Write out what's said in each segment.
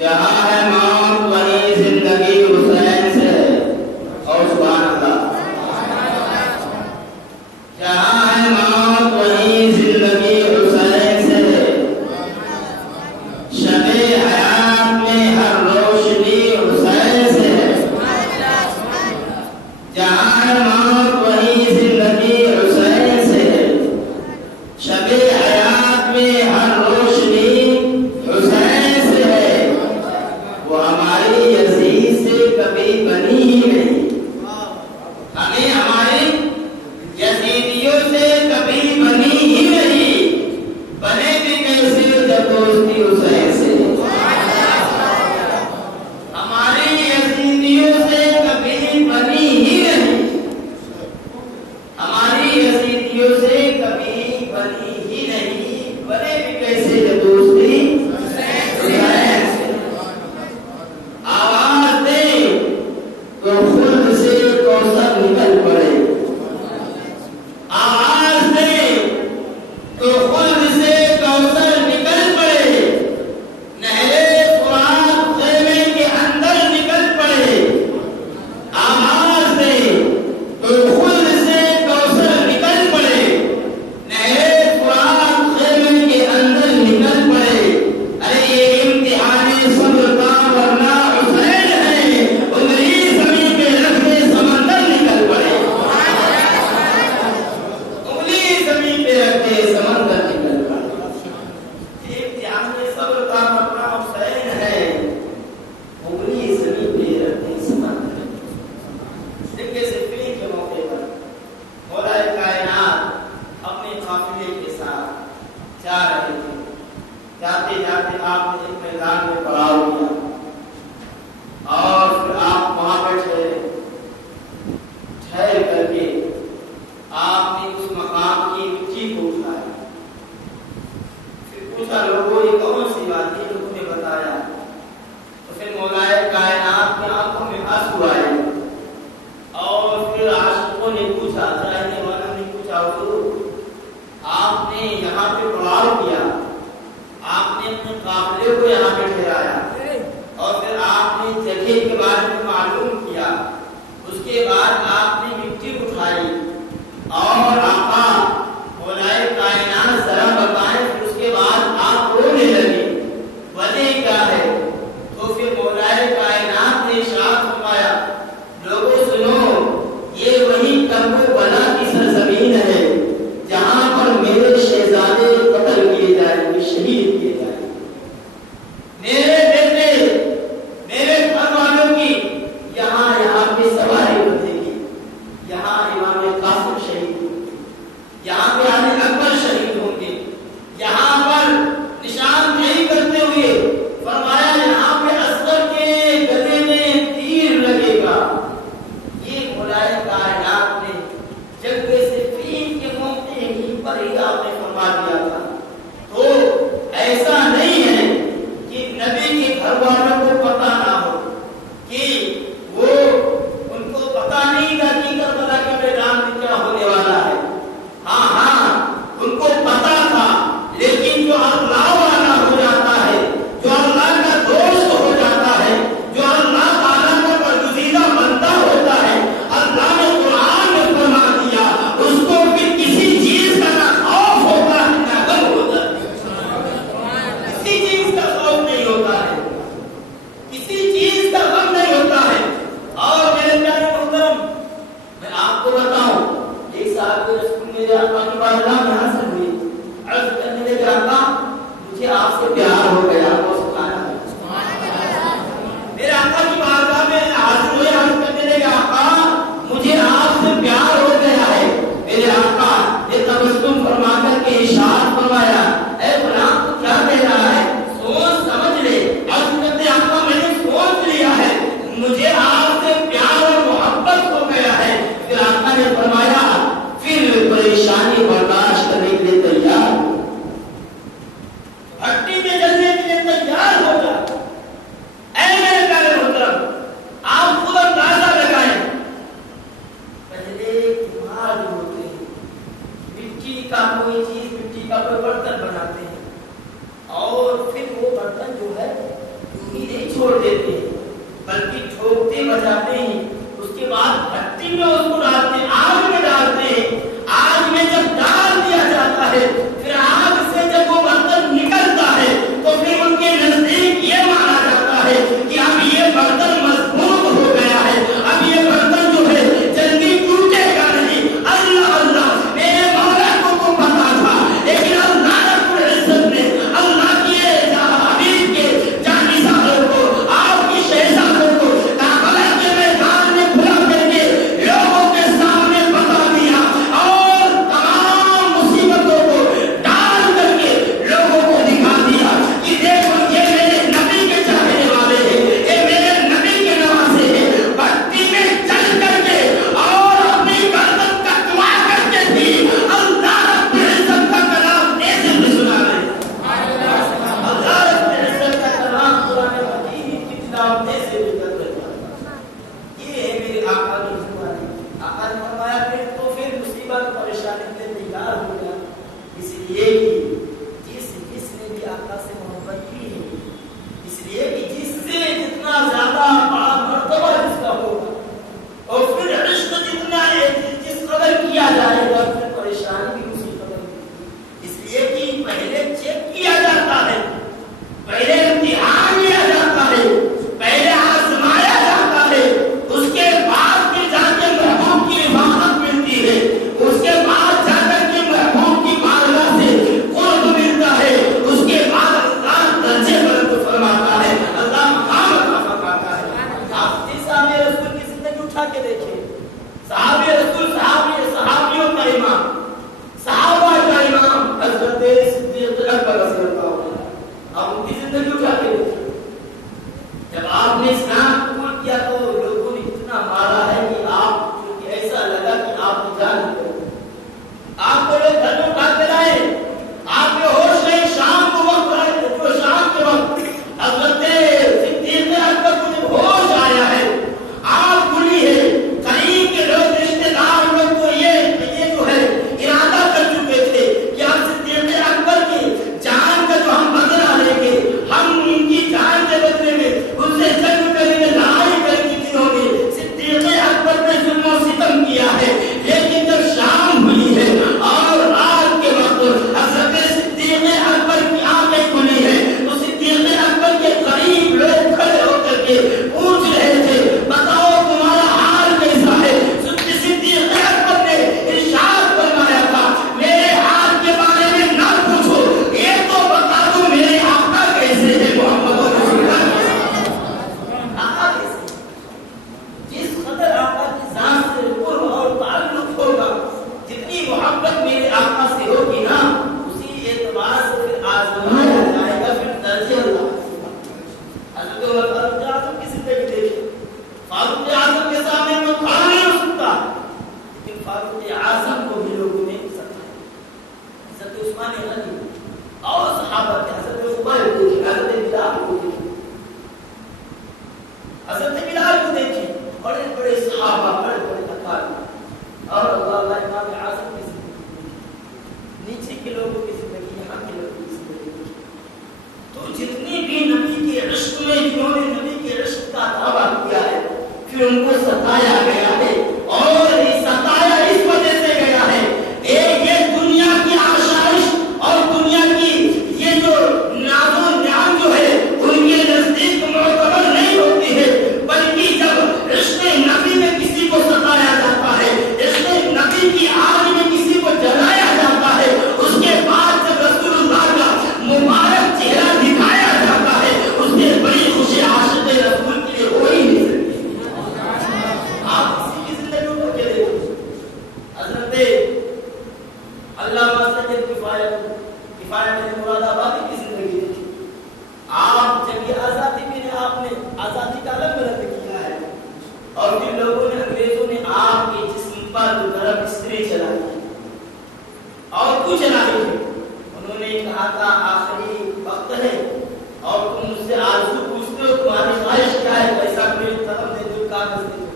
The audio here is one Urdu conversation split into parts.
یہاں امام قاسم شہید مجھے آپ سے پیار اور محبت ہو گیا ہے. پھر آقا نے فرمایا پھر پریشانی برداشت کرنے کے لیے تیار ہو، ہڈی میں جلنے کے لیے تیار ہو جا. اے میرے پیارے محترم، آپ خود اندازہ لگائیں، پہلے کمہار جو ہوتے ہیں مٹی کا کوئی چیز، مٹی کا کوئی برتن بناتے ہیں اور پھر وہ برتن جو ہے یوں ہی نہیں چھوڑ دیتے ہیں بلکہ ٹھوکتے بجاتے ہیں. اس کے بعد بھٹی میں اس کو ڈالتے ہیں، آگ میں ڈالتے ہیں. آگ میں جب ڈال دیا جاتا ہے پھر آگ سے جب وہ برتن نکلتا ہے تو پھر ان کے نزدیک یہ مانا جاتا ہے کہ اب یہ برتن مضبوط ہو گیا ہے، اب یہ برتن جو ہے جلدی ٹوٹے گا نہیں. اللہ اللہ، میرے مولا کو تو پتا تھا لیکن اللہ رب العزت نے اللہ کی حبیب کے جانشینوں کو، آپ کی شہزادوں کو کابل کے میدان میں کھڑا کر کے لوگوں کے سامنے بتا دیا اور تمام مصیبتوں کو ڈال کر کے لوگوں کو دکھا دیا کہ دیکھو یہ میرے نبی کے چاہنے والے ہیں، یہ میرے نبی کے نواسے ہیں. بھٹی میں چل کر کے اور اپنی گردن کا دعا کرتے تھی. اللہ رب العزت کا کلام ایسے میں سنا رہے ہیں. اللہ رب العزت کا کلام قرآن حکیم کی تلاوت ایسے بھی کرتے تھے. یہ ہے میرے آقا کی زبان. آقا نے فرمایا پھر مصیبت پریشانی کے تیار ہو گیا. اس لیے کہ جس نے بھی آقا سے محبت کی ہے، اس لیے کہ جس سے جتنا زیادہ بڑا مرتبہ جس کا ہوگا اور پھر عشق جتنا جس قدر کیا جائے گا پھر پریشانی بھی اسی قدر ہوگی. اس لیے کہ پہلے چیک کیا جاتا ہے، پہلے امتحان لیا جاتا ہے، پہلے آزمایا جاتا ہے، اس کے بعد پھر جا کے محبوب کی رفاقت ملتی ہے، اس کے بعد جا کر کے محبوب کی بارگاہ سے قرب ملتا ہے، اس کے بعد اللہ درجے بلند فرماتا ہے، اللہ مقام عطا فرماتا ہے. آپ جس صحابی رسول کی زندگی اٹھا کے دیکھیں، صحابی رسول صحابیوں کا امام، صحابہ کا امام حضرت صدیق اکبر رضی اللہ عنہ. آپ ان کی زندگی اٹھا کے دیکھیں. جب آپ نے اسلام قبول کیا تو لوگوں نے اتنا مارا ہے کہ آپ کیونکہ ایسا لگا کہ آپ کی جان نکل گئی. آپ کو لوگ گھر میں اٹھا کے لائے، آپ کے ہوش نہیں. شام کو وقت آئے جو شام کے وقت حضرت صدیق اکبر کو جب ہوش آیا ہے، آپ بھولی ہے، قریب کے لوگ رشتے دار لوگ کو یہ جو ہے ارادہ کر چکے تھے کہ آپ صدیق اکبر کی جان کا جو ہم بدلہ لیں گے، ہم ان کی جان کے بدلے میں ان سے جنگ کریں گے، لڑائی کریں گے. جنہوں نے صدیق اکبر پہ ظلم و ستم کیا ہے، لیکن جب شام ہوئی ہے اور رات کے وقت حضرت صدیق اکبر کی آنکھیں کھلی ہے تو صدیق اکبر کے قریب لوگ کھڑے ہو کر کے پوچھ رہے تھے بتاؤ تمہارا حال کیسا ہے. صدیق اکبر نے ارشاد فرمایا تھا میرے حال کے بارے میں نہ پوچھو، یہ تو بتا دو میرے آقا کیسے ہے. محمد رسول اللہ آقا کیسے، جس قدر آقا کی ذات سے قرب اور تعلق ہوگا، جتنی محبت میرے آقا سے ہوگی نا، اسی اعتبار سے پھر آزمایا جائے گا، پھر درجے اللہ. حضرت عمر فاروق اعظم کی زندگی دیکھیں. فاروق اعظم کے سامنے کوئی کھڑا نہیں ہو سکتا، لیکن فاروق اعظم کو بھی لوگوں نے ستایا. حضرت عثمان غنی اور صحابہ کے حضرت عمر کو دیکھیں، حضرت بلال کو دیکھیں، حضرت بلال کو دیکھیں، بڑے بڑے صحابہ، بڑے بڑے اکابر. اور اللہ امام اعظم کی زندگی، نیچے کے لوگوں کی زندگی، یہاں کے لوگوں کی زندگی. تو جتنی بھی نبی کے عشق میں جنہوں نے نبی کے عشق کا دعویٰ کیا ہے پھر ان کو ستایا گیا ہے، اور ستایا اس وجہ سے گیا ہے یہ دنیا کی آشائش اور دنیا کی یہ جو ناز و نعم جو ہے ان کے نزدیک معتبر نہیں ہوتی ہے، بلکہ جب عشق نبی میں کسی کو ستایا جاتا ہے، عشق نبی کی آگ میں کسی کو جلایا جاتا ہے، اس کے بعد جب رسول اللہ کا مبارک چہرہ دکھایا جاتا ہے، اس سے بڑی خوشی عاشق رسول کے لیے ہو ہی نہیں سکتی. آپ کسی کی زندگی اٹھا کے اور پھر لوگوں نے انگریزوں نے آپ کے جسم پر گرم استری چلائی اور کچھ چلائی ہے. انہوں نے کہا تھا آخری وقت ہے اور تم مجھ سے آرزو پوچھتے ہو تمہاری خواہش کیا ہے, پیسہ کوئی قدم دے دو کاغذ دے دو.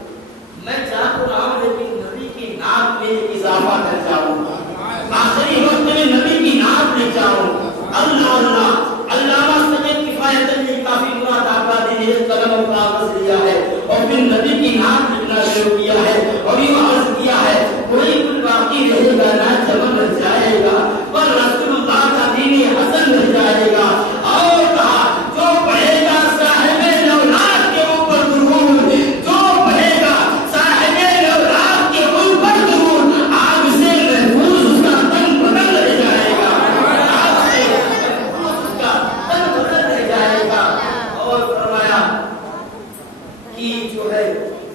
میں چاہ تو رہا ہوں لیکن نبی کی نام میں اضافہ کر جاؤں گا, آخری وقت میں نبی کی نام لے جاؤں. اللہ اللہ علامہ سید کفایت نے کافی مراد آبادی نے قلم اور کاغذ لیا ہے اور پھر نبی کی نام لکھنا شروع کیا ہے اور یہ عرض کیا ہے کوئی کل باقی رہے گا نہ چمن رہ جائے گا پر رسول اللہ کا دین حسن رہ جائے گا. اور کہا جو پڑھے گا صاحب لولاک کے اوپر درود, جو پڑھے گا صاحب لولاک کے اوپر درود, آگ سے محفوظ اس کا تن بدل رہ جائے گا, آگ سے محفوظ اس کا تن بدل رہ جائے گا. اور فرمایا کہ جو ہے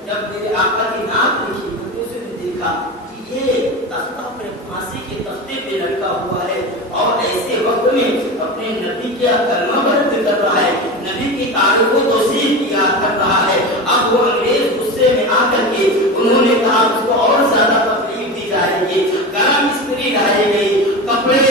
جب میرے آقا کی نام لکھی تو اسے نے دیکھا کہ یہ تختہ اپنے پھانسی کے تختے پہ رکھا ہوا ہے اور ایسے وقت میں اپنے نبی کا کلمہ برد کر رہا ہے, نبی کی تعریف و توصیف کیا کر رہا ہے. اب وہ انگریز غصے میں آ کر کے انہوں نے کہا اس کو اور زیادہ تکلیف دی جائے گی, گرم استری لائی گئی, کپڑے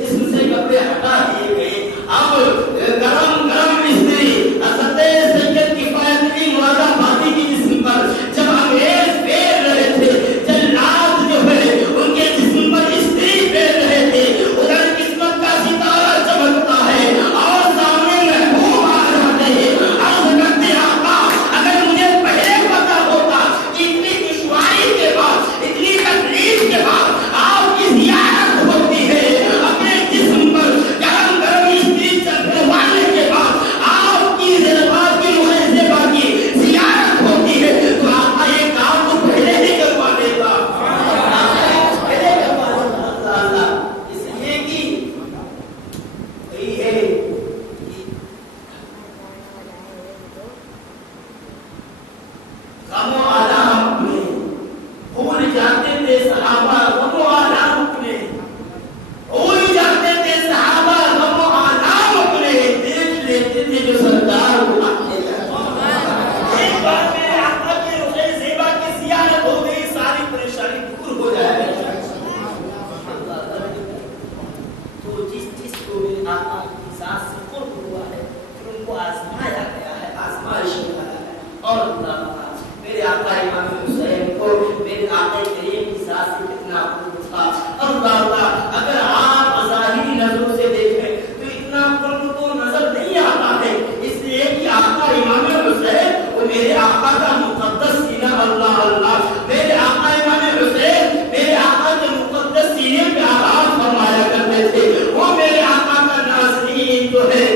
جسم سے کپڑے ہٹا دیے گئے. اب گرم گرم استری حضرت سید کفایت علی مراد آبادی کی جسم پر جب انگریز پھیر رہے تھے, جلاد جو ہے ان کے جسم پر استری پھیر رہے تھے, ادھر قسمت کا ستارہ چمکتا ہے اور سامنے محبوب آ جاتے ہیں. عرض کرتے آقا اگر مجھے پہلے پتا ہوتا کہ اتنی دشواری کے بعد, اتنی تکلیف کے بعد آپ کی زیارت ہوتی ہے, اپنے جسم پر گرم گرم استری چلنے والے کے بعد آپ کی زیبات کی مہذبہ کی زیارت ہوتی ہے, تو آقا یہ کام تو پہلے ہی کروا دیتا, پہلے کروا دیتا. اللہ اس لیے کہ وہی ہے غم و آلام اپنے بھول جاتے تھے صحابہ, غم و آلام اپنے بھول جاتے تھے صحابہ, غم و آلام اپنے دیکھ لیتے تھے جو سرکار کو آنے لگا. ایک بار میرے آقا کے رخ زیبا کی زیارت ہو گئی, ساری پریشانی دور ہو جائے گی. تو جس کو میرے آقا کی ذات سے قرب ہوا ہے پھر ان کو آزمایا گیا ہے, آزمائش میں آیا ہے. اور اللہ میرے آقا امام حسین کو میرے آقا کریم کی ذات سے کتنا قرب تھا. اللہ اگر آپ ظاہری نظروں سے دیکھیں تو اتنا قرب تو نظر نہیں آتا ہے, اس لیے کہ آقا امام حسین وہ میرے آقا کا مقدس سینہ. اللہ اللہ میرے آقا امام حسین میرے آقا کے مقدس سینے پہ آرام فرمایا کرتے تھے. وہ میرے آقا کا ناظرین جو ہے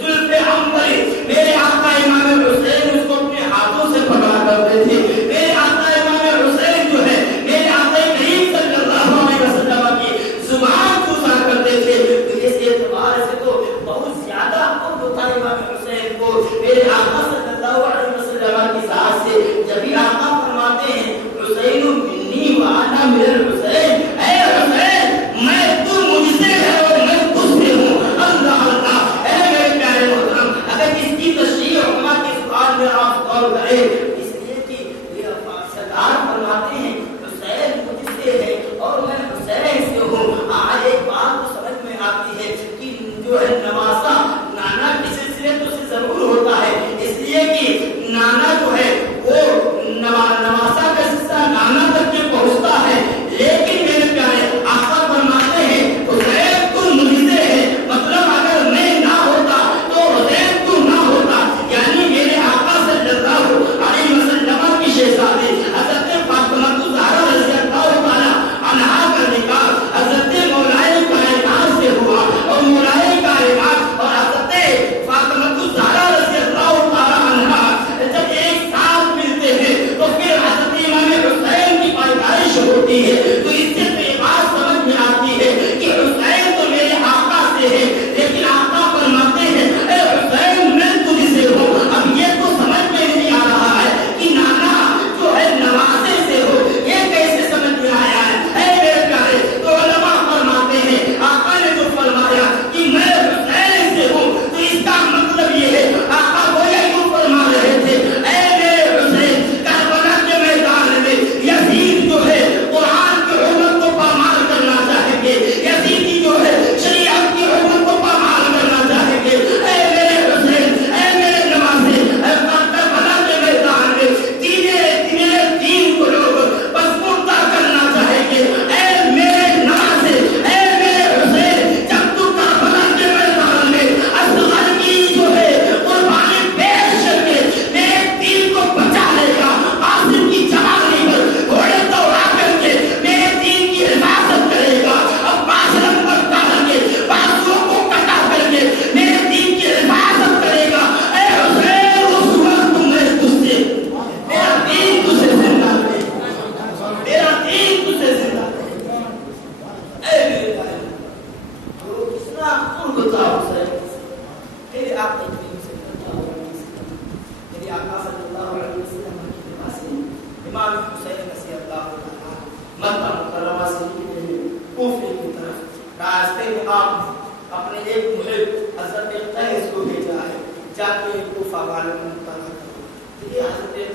زلف عنبر, میرے آقا امام حسین اس کو اپنے ہاتھوں سے پکڑا کرتے تھے. میرے آقا امام حسین جو ہے میرے آقا کریم صلی اللہ علیہ وسلم کی زبان چوسا کرتے تھے. تو اس اعتبار سے تو بہت زیادہ قرب تھا امام حسین کو میرے آقا صلی اللہ علیہ وسلم کی ذات سے. جبھی آقا فرماتے ہیں حسین منی وانا من الحسین, اے حسین میں تو مجھ سے ہے اور میں تجھ سے ہوں. اللہ اللہ اے میرے پیارے محترم, اگر اس کی تشریح علماء کے سوال میں آپ غور کریں, اس لیے کہ یہ سرکار فرماتے ہیں حسین مجھ سے ہے اور میں حسین سے ہوں. آج ایک بات تو سمجھ میں آتی ہے کہ جو ہے نواسا نانا کے سلسلے تو سے ضرور ہوتا ہے, اس لیے کہ نانا جو ہے وہ نواسا کا حصہ نانا تک کے پہنچتا ہے. لیکن میرے پیارے آقا فرماتے ہیں حسین تم مجھ سے ہے, مطلب اگر میں نہ ہوتا تو حسین تم نہ ہوتا. یعنی میرے آقا صلی اللہ علیہ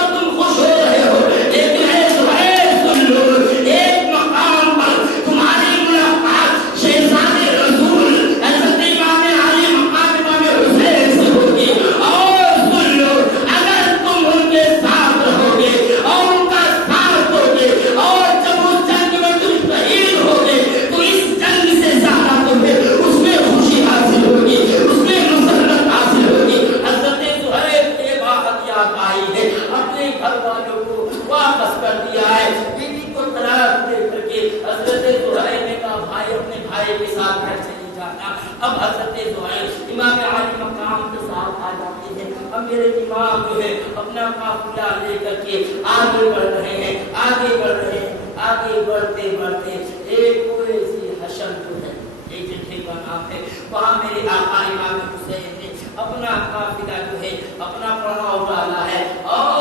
اور تم خوش ہو رہے ہو، لیکن اے زہیر سن لو، ایک مقام پر تمہاری ملاقات شہزادے رسول حضرت امام علی مقام امام حسین سے ہوگی، اور سن لو اگر تم ان کے ساتھ رہو گے اور ان کا ساتھ ہوگے اور جب اس جنگ میں تم شہید ہوگے تو اس جنگ سے زیادہ تمہیں اس میں خوشی حاصل ہوگی، اس میں مسرت حاصل ہوگی۔ حضرت زہیر کے بعد یاد آئی ہے، اپنے گھر والوں کو واپس کر دیا ہے، بیوی کو طلاق دے کر کے حضرت زہیر نے کہا بھائی اپنے بھائی کے ساتھ گھر چلی جانا۔ اب حضرت زہیر امام علی مقام کے ساتھ آ جاتے ہیں، اب میرے امام جو ہے اپنا قافلہ لے کر کے آگے بڑھ رہے ہیں، آگے بڑھ رہے ہیں، آگے بڑھتے بڑھتے ایک کوئی سی حشر جو ہے ایک جگہ کا نام ہے، وہاں میرے آقا امام حسین نے اپنا قافلہ جو ہے اپنا پڑاؤ ڈالا ہے اور